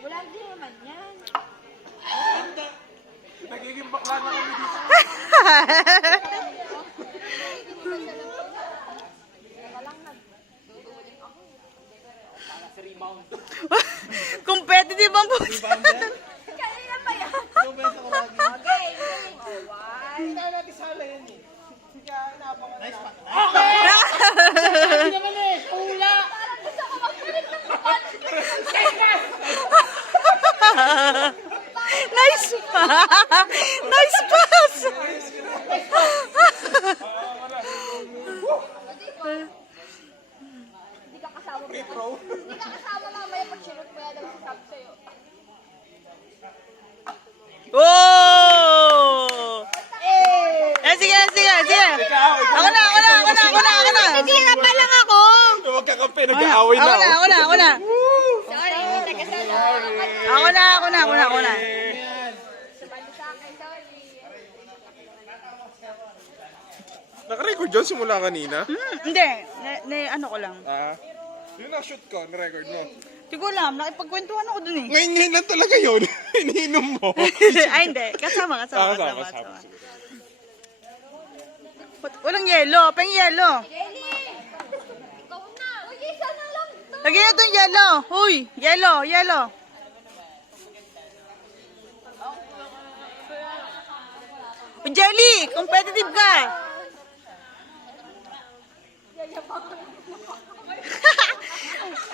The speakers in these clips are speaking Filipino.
Wala din naman yan. Nagiging bakla na kami dito. Competitive ang puso. Kanina pa yan. Yung beso ko lagi. Okay. Hindi na natin sala yan eh. Kaya inabangan na. Nice pa. Hindi naman eh, hula. Parang gusto ko magpilit ng buwan. Nice pa. Nice pass. Hindi ka kasama mo. Hindi ka kasama mamaya pag sinot mo yan. Nagsasabi sa'yo. Oh! Eh, sige. Ako na. Titira pa lang ako. Huwag kakampi, nag-aaway na. Ako na. Sorry, nagkasama. Ako na. Sumali sa akin, sorry. Naka-record yun simula kanina? Hindi. Ano ko lang. Yun na shoot ko, na-record mo. Hindi ko alam. Nakipagkwentuhan ako dun eh. Ngayon lang talaga yun. Iniinom mo. Ay, hindi. Kasama. Kasama. Walang yelo. Peng yelo. Jelly! Ikaw na. Uy, isa na lang. Lagyan nyo itong yelo. Huy, yelo. Jelly, competitive ka.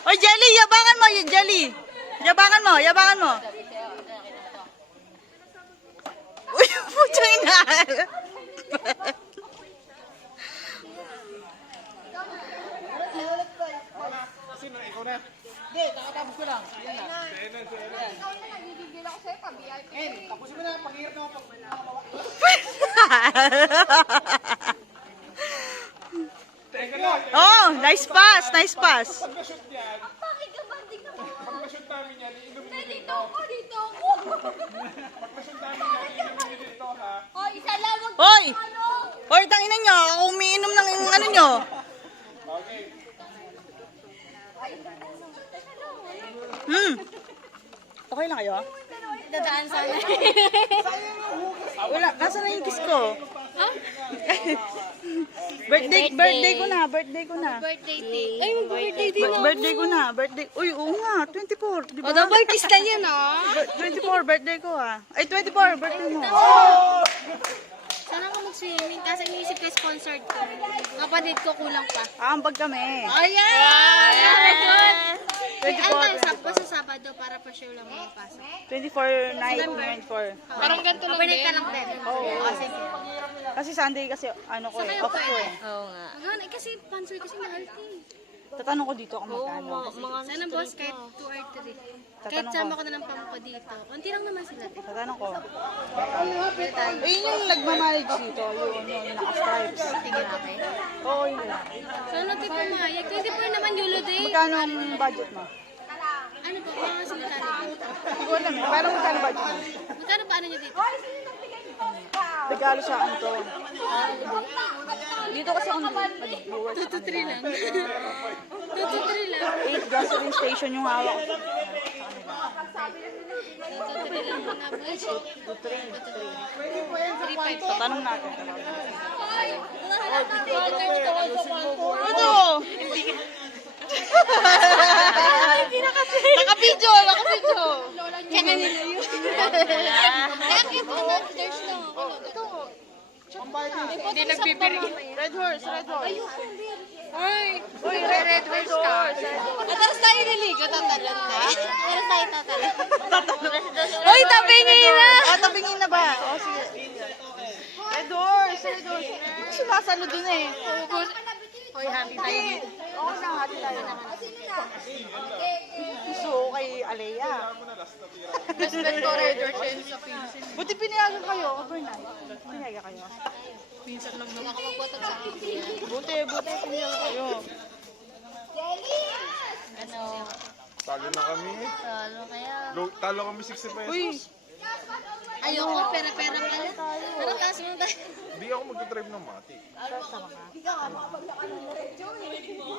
Oy, Jelly, yabangan mo, Jelly. Yabangan mo. Uy, putang ina. Sino? Ikaw na? Hindi, kakatapos ko lang. Yan na. Ikaw na nagigigil ako sa'yo pa VIP. Tapusin mo na, paghihirap naman pag Teka lang. Oh, nice pass. Pag na-shoot yan, Bakit ka ba? Hindi ka ba? pag na-shoot namin yan, iinom niyo Dito dito. ako. Pag na-shoot namin yan, iinom niyo dito ha. Oh, isa lang. Wag Hoy! ano. Hoy, tangina nyo. Ako umiinom ng ano nyo. Okay. Okay lang kayo? Dadaan sana. Wala, nasa na yung kiss ko? birthday ko na. Birthday day. Ay, mag-birthday day. Birthday ko na. Uy, oo nga, 24, di ba? O, double kiss na yan, ah. 24, birthday ko ah. Ay, 24, birthday mo. Sana ka mag-swimming. Kasi iniisip ko yung sponsored ko. Kapatid ko kulang pa. Aambag kami. Ayan! Very good! Ay, 24, tayo sa Sabado para pa sure lang makapasok. 24 night, 24. Parang ganito lang din. ka lang din. Oo. Sige. Kasi Sunday kasi ano ko eh, off ko eh. Oo nga. Maghanay kasi sponsor kasi mahal din. Tatanong ko dito kung magkano. Sana boss kahit 2 or 3. Kahit sama ko na ng pamko dito. Konti lang naman sila. Tatanong ko. Ayun yung nagmamanage dito, yung naka-stripes. Tingin natin. Oo, yun lang. Sana di pumayag. Kasi po naman Yulo Day. Magkano ang budget mo? Ano po? Mga simultaneous. Hindi ko alam eh. Parang magkano budget mo? Magkano pa ano nyo dito? Regalo sa akin to. Dito kasi ako nag-viewers. 2 to 3 lang. 2 to 3 lang. 8 gasoline station yung hawak. 2 to 3 lang mga boys. 3.5. Tatanong natin. Ay! Ano? Naka-video. Kaya nila yun. Kaya kito na, there's no. Hindi nagbibiri. Red horse. Ay! Uy, red horse. Ataras tayo niligo, tatalan na. Ataras tayo tatalan. Uy, tabingin na! Tabingin na ba? O, sige. Red horse. Sinasalo dun eh. Hoy, happy tayo. Oo na, hati tayo. Gusto ko kay Alea. Best friend ko, Red Horse sa pinsan. Buti pinayagan kayo, overnight. Pinayagan kayo. Pinsan lang naman. Baka magbuhat sa akin. Buti pinayagan kayo. Ano? Talo na kami. Talo kaya. Talo kami 60 pesos. Uy, Ayoko, pera-pera pala. Tara, taas mo tayo. Hindi ako magdadrive ng matik.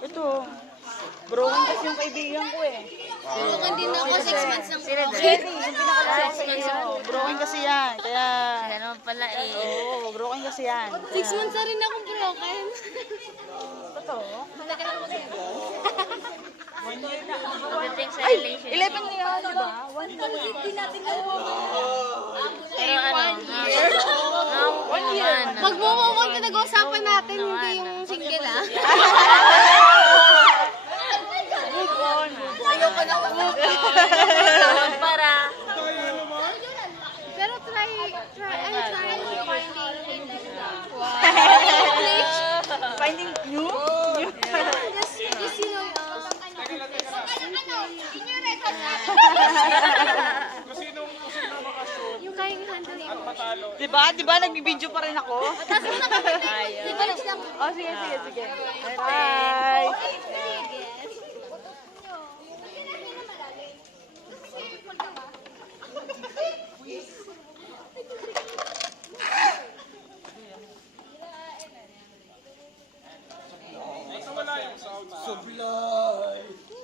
Ito. Broken kasi yung kaibigan ko eh. Subukan din ako 6 months ng Yung pinakalakas sa iyo. Broken kasi yan. Kaya... Ganun pala eh. Oo, broken kasi yan. 6 months na rin akong broken. Totoo? Matagal ako kasi. Pagdating sa Ay! relationship. 11 na yan, di ba? Pero ano? 1 year. Pag move on, pinag-uusapan natin, hindi yung single ah. Move on. Ayoko na move para. Pero I'm trying finding Finding new? just you know, yung kaya handle mo. Diba? Diba? Nagbibideo pa rin ako? Tapos mo na kami. Di ba lang? Oh, sige, sige, sige. Bye!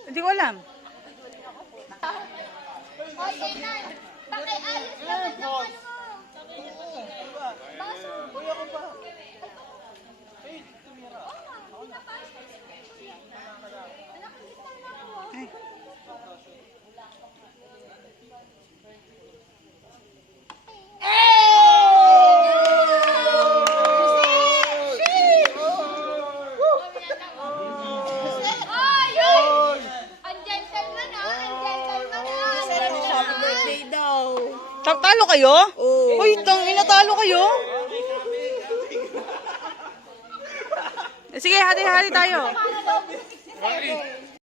Hindi ko alam. Talo kayo? Oo. Uy, natalo kayo? Sige, hati-hati tayo.